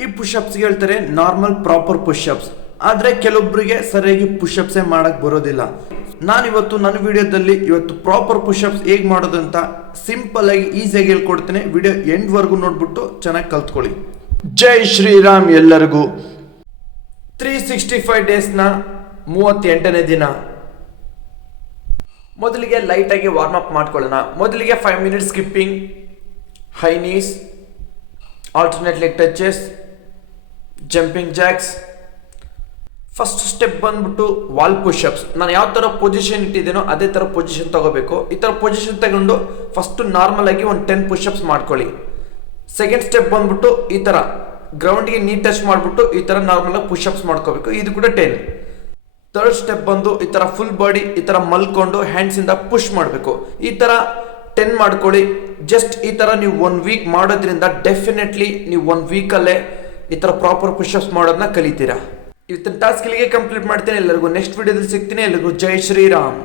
ಈ ಪುಷಪ್ಸ್ಗೆ ಹೇಳ್ತಾರೆ normal proper push-ups. ಆದರೆ ಕೆಲವೊಬ್ಬರಿಗೆ ಸರಿಯಾಗಿ ಪುಷಪ್ಸೇ ಮಾಡಕ್ಕೆ ಬರೋದಿಲ್ಲ. ನಾನಿವತ್ತು ನನ್ನ ವಿಡಿಯೋದಲ್ಲಿ ಪ್ರಾಪರ್ ಪುಷಪ್ಸ್ ಹೇಗೆ ಮಾಡೋದು ಅಂತ ಸಿಂಪಲ್ ಆಗಿ ಈಸಿಯಾಗಿ ಹೇಳ್ಕೊಡ್ತೇನೆ. ವಿಡಿಯೋ ಎಂಡ್ವರೆಗೂ ನೋಡ್ಬಿಟ್ಟು ಚೆನ್ನಾಗಿ ಕಲ್ತ್ಕೊಳ್ಳಿ. ಜೈ ಶ್ರೀರಾಮ್ ಎಲ್ಲರಿಗೂ. 365 ಡೇಸ್ನ 38ನೇ ದಿನ. ಮೊದಲಿಗೆ ಲೈಟಾಗಿ ವಾರ್ಮ್ ಅಪ್ ಮಾಡ್ಕೊಳ್ಳೋಣ. ಮೊದಲಿಗೆ 5 minutes skipping, high knees, alternate leg touches, jumping jacks. First step ಬಂದ್ಬಿಟ್ಟು ವಾಲ್ ಪುಷಪ್ಸ್. ನಾನು ಯಾವ ಥರ ಪೊಸಿಷನ್ ಇಟ್ಟಿದ್ದೇನೋ ಅದೇ ಥರ ಪೊಸಿಷನ್ ತಗೋಬೇಕು. ಈ ಥರ ಪೊಸಿಷನ್ ತಗೊಂಡು ಫಸ್ಟು ನಾರ್ಮಲ್ ಆಗಿ ಒಂದು 10 ಪುಷಪ್ಸ್ ಮಾಡ್ಕೊಳ್ಳಿ. ಸೆಕೆಂಡ್ ಸ್ಟೆಪ್ ಬಂದ್ಬಿಟ್ಟು ಈ ಥರ ಗ್ರೌಂಡ್ಗೆ ನೀ ಟಚ್ ಮಾಡಿಬಿಟ್ಟು ಈ ಥರ ನಾರ್ಮಲ್ ಆಗಿ ಪುಷಪ್ಸ್ ಮಾಡ್ಕೋಬೇಕು. ಇದು ಕೂಡ 10. ಥರ್ಡ್ ಸ್ಟೆಪ್ ಬಂದು ಈ ಥರ ಫುಲ್ ಬಾಡಿ ಈ ಥರ ಮಲ್ಕೊಂಡು ಹ್ಯಾಂಡ್ಸಿಂದ ಪುಷ್ ಮಾಡಬೇಕು. ಈ ಥರ 10 ಮಾಡ್ಕೊಳ್ಳಿ. ಜಸ್ಟ್ ಈ ಥರ ನೀವು 1 ವೀಕ್ ಮಾಡೋದ್ರಿಂದ ಡೆಫಿನೆಟ್ಲಿ ನೀವು 1 ವೀಕಲ್ಲೇ ಈ ಥರ ಪ್ರಾಪರ್ ಪುಷಪ್ಸ್ ಮಾಡೋದನ್ನ ಕಲಿತೀರಾ. ಇವತ್ತಿನ ಟಾಸ್ಕ್ ಇಲ್ಲಿಗೆ ಕಂಪ್ಲೀಟ್ ಮಾಡ್ತೇನೆ. ಎಲ್ಲರಿಗೂ ನೆಕ್ಸ್ಟ್ ವಿಡಿಯೋದಲ್ಲಿ ಸಿಗ್ತೀನಿ. ಎಲ್ಲರಿಗೂ ಜೈ ಶ್ರೀರಾಮ್.